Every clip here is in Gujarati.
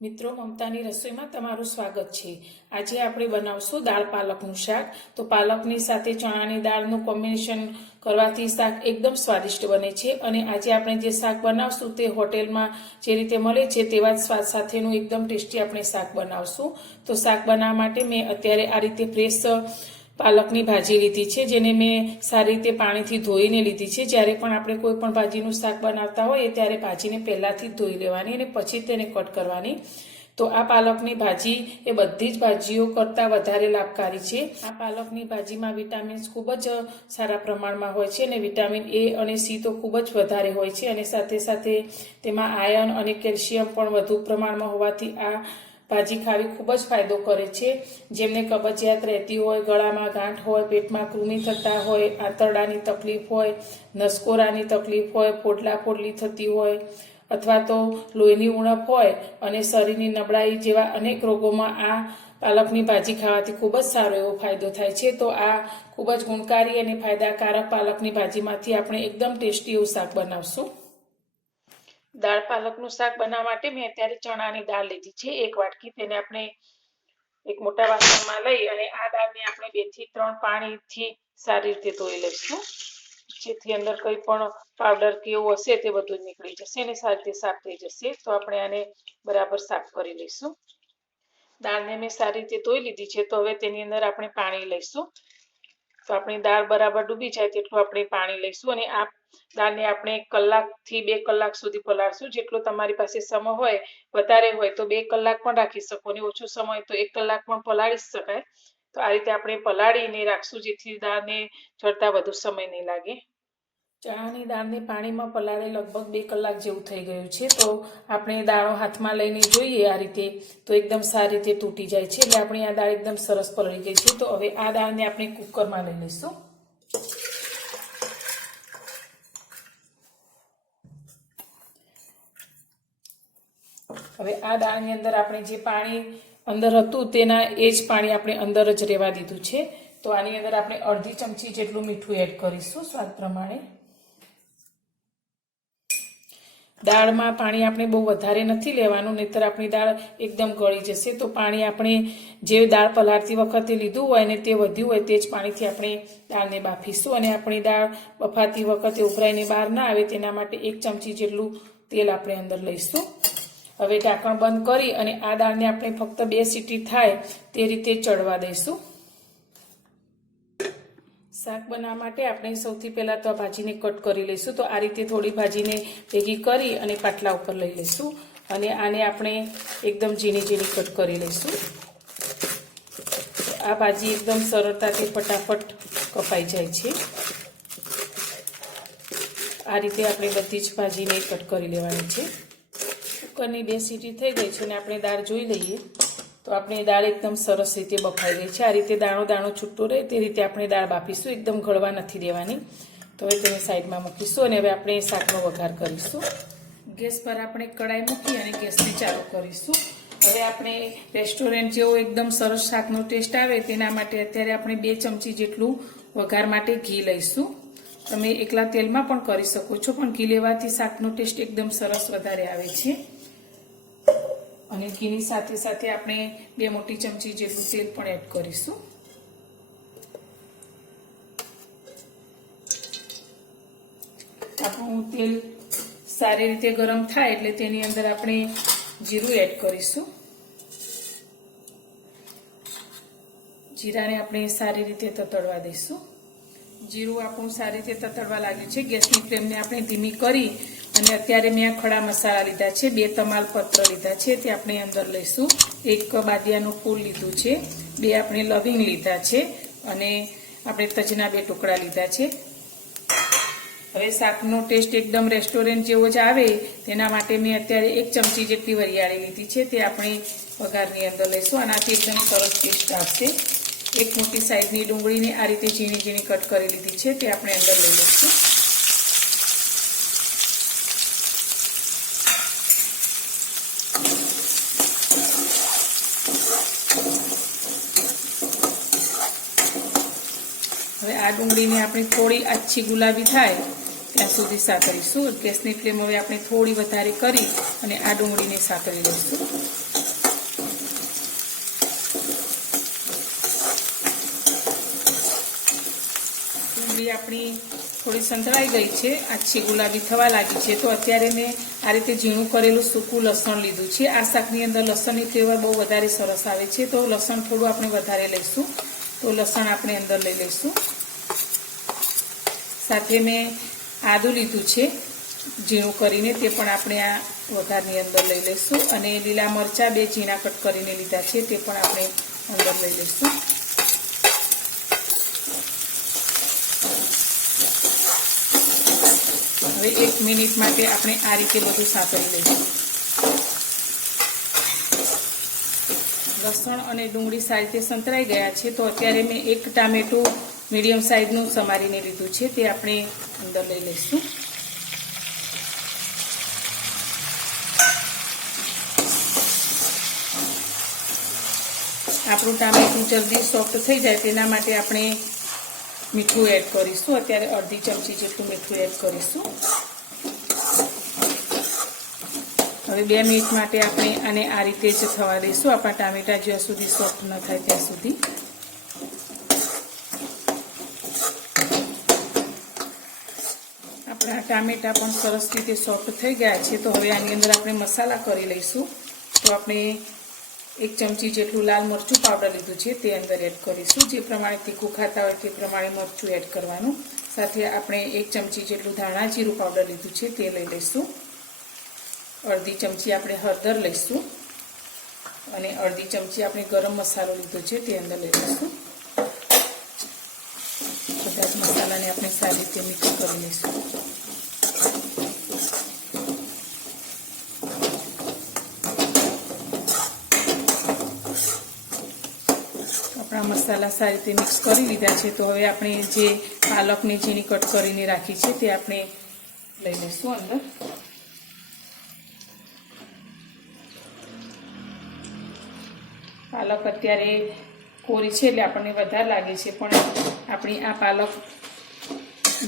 મિત્રો, મમતાની રસોઈમાં તમારું સ્વાગત છે। આજે આપણે બનાવશું દાળ પાલકનું શાક। તો પાલકની સાથે ચણાની દાળનું કોમ્બિનેશન કરવાથી શાક એકદમ સ્વાદિષ્ટ બને છે અને આજે આપણે જે શાક બનાવશું તે હોટેલમાં જે રીતે મળે છે તેવા જ સ્વાદ સાથેનું એકદમ ટેસ્ટી આપણે શાક બનાવશું। તો શાક બનાવવા માટે મેં અત્યારે આ રીતે ફ્રેશ પાલકની ભાજી લીધી છે, જેને મેં સારી રીતે પાણીથી ધોઈને લીધી છે। જ્યારે પણ આપણે કોઈ પણ ભાજીનું શાક બનાવતા હોઈએ ત્યારે ભાજીને પહેલાંથી ધોઈ લેવાની અને પછી તેને કટ કરવાની। તો આ પાલકની ભાજી એ બધી જ ભાજીઓ કરતાં વધારે લાભકારી છે। આ પાલકની ભાજીમાં વિટામિન્સ ખૂબ જ સારા પ્રમાણમાં હોય છે અને વિટામિન એ અને સી તો ખૂબ જ વધારે હોય છે અને સાથે સાથે તેમાં આયર્ન અને કેલ્શિયમ પણ વધુ પ્રમાણમાં હોવાથી આ ભાજી ખાવી ખૂબ જ ફાયદો કરે છે। જેમને કબજિયાત રહેતી હોય, ગળામાં ગાંઠ હોય, પેટમાં કૃમિ થતા હોય, આંતરડાની તકલીફ હોય, નસકોરાની તકલીફ હોય, ફોડલી થતી હોય અથવા તો લોહીની ઉણપ હોય અને શરીરની નબળાઈ જેવા અનેક રોગોમાં આ પાલકની ભાજી ખાવાથી ખૂબ જ સારો એવો ફાયદો થાય છે। તો આ ખૂબ જ ગુણકારી અને ફાયદાકારક પાલકની ભાજીમાંથી આપણે એકદમ ટેસ્ટી એવું શાક બનાવશું। દાળ પાલકનું શાક બનાવવા માટે મેં અત્યારે ચણાની દાળ લીધી છે 1 વાટકી। તેને આપણે એક મોટા વાસણમાં લઈ અને આ દાળને આપણે 2 થી 3 પાણીથી સારી રીતે ધોઈ લઈશું, જેથી અંદર કંઈ પણ પાવડર કે એવું હશે તે બધું નીકળી જશે અને સારી રીતે સાફ થઈ જશે। તો આપણે આને બરાબર સાફ કરી લઈશું। દાળને મેં સારી રીતે ધોઈ લીધી છે, તો હવે તેની અંદર આપણે પાણી લઈશું। તો આપણી દાળ બરાબર ડૂબી જાય તેટલું આપણે પાણી લઈશું અને આ દાળને આપણે 1 કલાકથી 2 કલાક સુધી પલાળશું। જેટલો તમારી પાસે સમય હોય, વધારે હોય તો 2 કલાક પણ રાખી શકો અને ઓછો સમય હોય તો 1 કલાક પણ પલાળી શકાય। તો આ રીતે આપણે પલાળીને રાખશું, જેથી દાળને ચડતા વધુ સમય નહીં લાગે। ચણાની દાળને પાણીમાં પલાળે લગભગ 2 કલાક જેવું થઈ ગયું છે। તો આપણે દાળો હાથમાં લઈને જોઈએ આ રીતે, તો એકદમ સારી રીતે તૂટી જાય છે, એટલે આપણી આ દાળ એકદમ સરસ પલળી ગઈ છે। તો હવે આ દાળને આપણે કુકરમાં લઈ લઈશું। હવે આ દાળની અંદર આપણે જે પાણી અંદર હતું તેના એ જ પાણી આપણે અંદર જ રહેવા દીધું છે। તો આની અંદર આપણે અડધી ચમચી જેટલું મીઠું એડ કરીશું સ્વાદ પ્રમાણે। દાળમાં પાણી આપણે બહુ વધારે નથી લેવાનું, નહીંતર આપણી દાળ એકદમ ગળી જશે। તો પાણી આપણે જે દાળ પલાળતી વખતે લીધું હોય ને તે વધ્યું હોય તે જ પાણીથી આપણે દાળને બાફીશું અને આપણી દાળ બફાતી વખતે ઉભરાઈને બહાર ના આવે તેના માટે 1 ચમચી જેટલું તેલ આપણે અંદર લઈશું। હવે ઢાંકણ બંધ કરી અને આ દાળને આપણે ફક્ત 2 સીટી થાય તે રીતે ચડવા દઈશું। શાક બનાવવા માટે આપણે સૌથી પહેલાં તો આ ભાજીને કટ કરી લઈશું। તો આ રીતે થોડી ભાજીને ભેગી કરી અને પાટલા ઉપર લઈ લઈશું અને આને આપણે એકદમ ઝીણી ઝીણી કટ કરી લઈશું। આ ભાજી એકદમ સરળતાથી ફટાફટ કપાઈ જાય છે। આ રીતે આપણે બધી જ ભાજીને કટ કરી લેવાની છે। કુકરની 2 સીટી થઈ ગઈ છે અને આપણે દાળ જોઈ લઈએ તો આપણી દાળ એકદમ સરસ રીતે બફાઈ ગઈ છે। આ રીતે દાણો દાણો છૂટો રહે તે રીતે આપણે દાળ બાફીશું, એકદમ ગળવા નથી દેવાની। તો હવે તેને સાઈડમાં મૂકીશું અને હવે આપણે શાકનો વઘાર કરીશું। ગેસ પર આપણે કડાઈ મૂકી અને ગેસને ચાલુ કરીશું। હવે આપણે રેસ્ટોરન્ટ જેવો એકદમ સરસ શાકનો ટેસ્ટ આવે તેના માટે અત્યારે આપણે 2 ચમચી જેટલું વઘાર માટે ઘી લઈશું। તમે એકલા તેલમાં પણ કરી શકો છો, પણ ઘી લેવાથી શાકનો ટેસ્ટ એકદમ સરસ વધારે આવે છે। અને ઘીની સાથે સાથે આપણે 2 મોટી ચમચી જેટલું તેલ પણ એડ કરીશું। આપણું તેલ સારી રીતે ગરમ થાય એટલે તેની અંદર આપણે જીરું એડ કરીશું। જીરાને આપણે સારી રીતે તતડવા દઈશું। જીરું આપણું સારી રીતે તતડવા લાગ્યું છે, ગેસની ફ્લેમને આપણે ધીમી કરી અને અત્યારે મેં ખડા મસાલા લીધા છે, 2 તમાલપત્ર લીધા છે તે આપણે અંદર લઈશું। 1 બાદિયાનું ફૂલ લીધું છે, 2 આપણે લવિંગ લીધા છે અને આપણે તજના 2 ટુકડા લીધા છે। હવે શાકનો ટેસ્ટ એકદમ રેસ્ટોરન્ટ જેવો જ આવે તેના માટે મેં અત્યારે 1 ચમચી જેટલી વરિયાળી લીધી છે, તે આપણે વઘારની અંદર લઈશું। આનાથી એકદમ સરસ ટેસ્ટ આવશે। 1 મોટી સાઈઝની ડુંગળીને આ રીતે ઝીણી ઝીણી કટ કરી લીધી છે, તે આપણે અંદર લઈ લઈશું। હવે આ ડુંગળીને આપણે થોડી આછી ગુલાબી થાય ત્યાં સુધી સાતરીશું। ગેસની ફ્લેમ હવે આપણે થોડી વધારે કરી અને આ ડુંગળીને સાતરી લઈશું। ડુંગળી આપણી થોડી સંતળાઈ ગઈ છે, આછી ગુલાબી થવા લાગી છે. તો અત્યારે મેં આ રીતે ઝીણું કરેલું સૂકું લસણ લીધું છે. આ શાકની અંદર લસણની ફ્લેવર બહુ વધારે સરસ આવે છે, તો લસણ થોડું આપણે વધારે લઈશું. તો લસણ આપણે અંદર લઈ લઈશું. સાથે મેં આદું લીધું છે ઝીણું કરીને, તે પણ આપણે આ વઘારની અંદર લઈ લઈશું. અને લીલા મરચાં 2 ઝીણા કટ કરીને લીધા છે, તે પણ આપણે અંદર લઈ લઈશું. હવે 1 મિનિટ માટે આપણે આ રીતે બધું સાંતળી લઈશું. લસણ અને ડુંગળી સારી રીતે સંતરાઈ ગયા છે. તો અત્યારે મેં 1 ટામેટું મીડિયમ સાઈઝનું સમારીને લીધું છે, તે આપણે અંદર લઈ લઈશું. આપણું ટામેટું જલ્દી સોફ્ટ થઈ જાય તેના માટે આપણે મીઠું એડ કરીશું. અત્યારે અડધી ચમચી જેટલું મીઠું એડ કરીશું. હવે 2 મિનિટ માટે આપણે આને આ રીતે જ થવા દઈશું, આપણા ટામેટા જ્યાં સુધી સોફ્ટ ન થાય ત્યાં સુધી. આપણા ટામેટા પણ સરસ રીતે સોફ્ટ થઈ ગયા છે. તો હવે આની અંદર આપણે મસાલા કરી લઈશું. તો આપણે 1 ચમચી જેટલું લાલ મરચું પાવડર લીધું છે, તે અંદર એડ કરીશું. જે પ્રમાણે તીખું ખાતા હોય તે પ્રમાણે મરચું એડ કરવાનું. સાથે આપણે 1 ચમચી જેટલું ધાણા જીરું પાવડર લીધું છે, તે લઈ લઈશું. અડધી ચમચી આપણે હળદર લઈશું અને અડધી ચમચી આપણે ગરમ મસાલો લીધો છે, તે અંદર લઈ લઈશું. બધા જ મસાલાને આપણે સારી રીતે મિક્સ કરી લઈશું. આપણા મસાલા સારી રીતે મિક્સ કરી લીધા છે. તો હવે આપણે જે પાલકની ઝીણી કટ કરીને રાખી છે, તે આપણે લઈ લઈશું અંદર. પાલક અત્યારે કોરી છે એટલે આપણને વધારે લાગે છે, પણ આપણી આ પાલક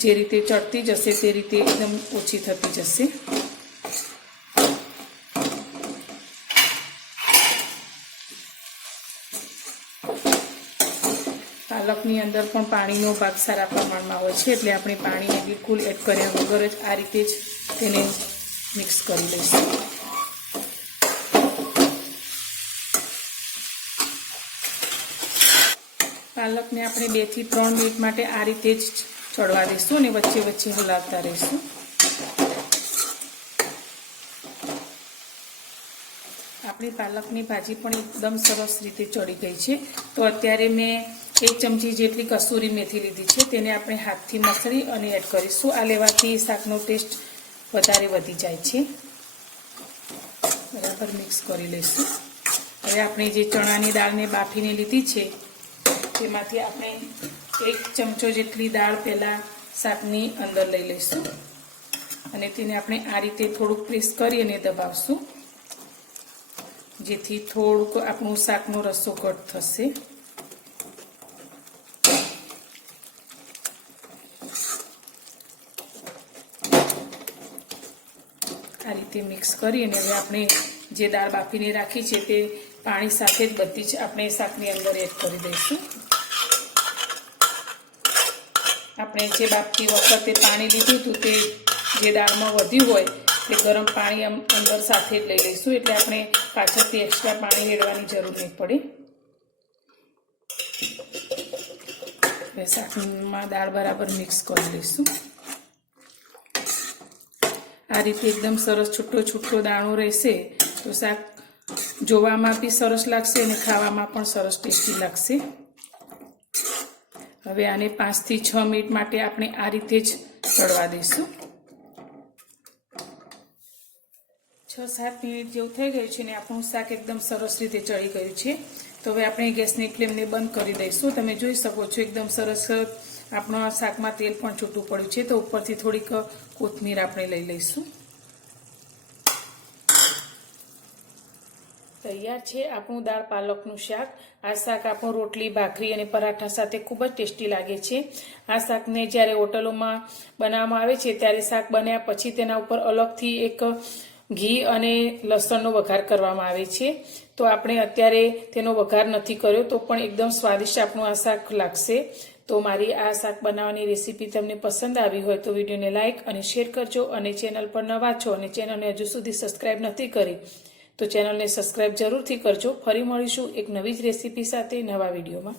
જે રીતે ચડતી જશે તે રીતે એકદમ ઓછી થતી જશે. પાલકની અંદર પણ પાણીનો ભાગ સારા પ્રમાણમાં હોય છે, એટલે આપણે પાણીને બિલકુલ એડ કર્યા વગર જ આ રીતે જ તેને મિક્સ કરી લઈશું. પાલકને આપણે 2 થી 3 મિનિટ માટે આ રીતે જ ચડવા દઈશું અને વચ્ચે વચ્ચે હલાવતા રહીશું. આપણી પાલકની ભાજી પણ એકદમ સરસ રીતે ચડી ગઈ છે. તો અત્યારે મેં 1 ચમચી જેટલી કસૂરી મેથી લીધી છે, તેને આપણે હાથથી મસળી અને એડ કરીશું. આ લેવાથી શાકનો ટેસ્ટ વધારે વધી જાય છે. બરાબર મિક્સ કરી લઈશું. હવે આપણે જે ચણાની દાળને બાફીને લીધી છે, તેમાંથી આપણે 1 ચમચો જેટલી દાળ પહેલાં શાકની અંદર લઈ લઈશું અને તેને આપણે આ રીતે થોડુંક પ્રેસ કરી અને દબાવશું, જેથી થોડુંક આપણું શાકનો રસો ઘટ થશે. આ રીતે મિક્સ કરી અને હવે આપણે જે દાળ બાફીને રાખી છે તે પાણી સાથે જ બધી જ આપણે શાકની અંદર એડ કરી દઈશું. આપણે જે બાફતી વખતે પાણી લીધું હતું તે જે દાળમાં વધ્યું હોય તે ગરમ પાણી અંદર સાથે જ લઈ લઈશું, એટલે આપણે પાછળથી એક્સ્ટ્રા પાણી રેડવાની જરૂર નહીં પડે. શાકમાં દાળ બરાબર મિક્સ કરી લઈશું. આ રીતે એકદમ સરસ છૂટો છૂટો દાણો રહેશે તો શાક જોવામાં બી સરસ લાગશે અને ખાવામાં પણ સરસ ટેસ્ટી લાગશે. હવે આને 5 થી 6 મિનિટ માટે આપણે આ રીતે જ ચડવા દઈશું. 6-7 મિનિટ જેવું થઈ ગયું છે અને આપણું શાક એકદમ સરસ રીતે ચડી ગયું છે. તો હવે આપણે ગેસની ફ્લેમને બંધ કરી દઈશું. તમે જોઈ શકો છો એકદમ સરસ આપણા શાકમાં તેલ પણ છૂટું પડ્યું છે. તો ઉપરથી થોડીક કોથમીર આપણે લઈ લઈશું. તૈયાર છે આપણું દાળ પાલકનું શાક. આ શાક આપણું રોટલી, ભાખરી અને પરાઠા સાથે ખૂબ જ ટેસ્ટી લાગે છે. આ શાકને જ્યારે હોટલોમાં બનાવવામાં આવે છે ત્યારે શાક બન્યા પછી તેના ઉપર અલગથી એક ઘી અને લસણનો વઘાર કરવામાં આવે છે. તો આપણે અત્યારે તેનો વઘાર નથી કર્યો તો પણ એકદમ સ્વાદિષ્ટ આપણું આ શાક લાગશે. તો મારી આ શાક બનાવવાની રેસીપી તમને પસંદ આવી હોય તો વિડીયોને લાઇક અને શેર કરજો, અને ચેનલ પર નવા છો અને ચેનલને હજુ સુધી સબસ્ક્રાઇબ નથી કરી તો ચેનલને સબસ્ક્રાઇબ જરૂરથી કરજો. ફરી મળીશું એક નવી જ રેસીપી સાથે નવા વિડીયોમાં.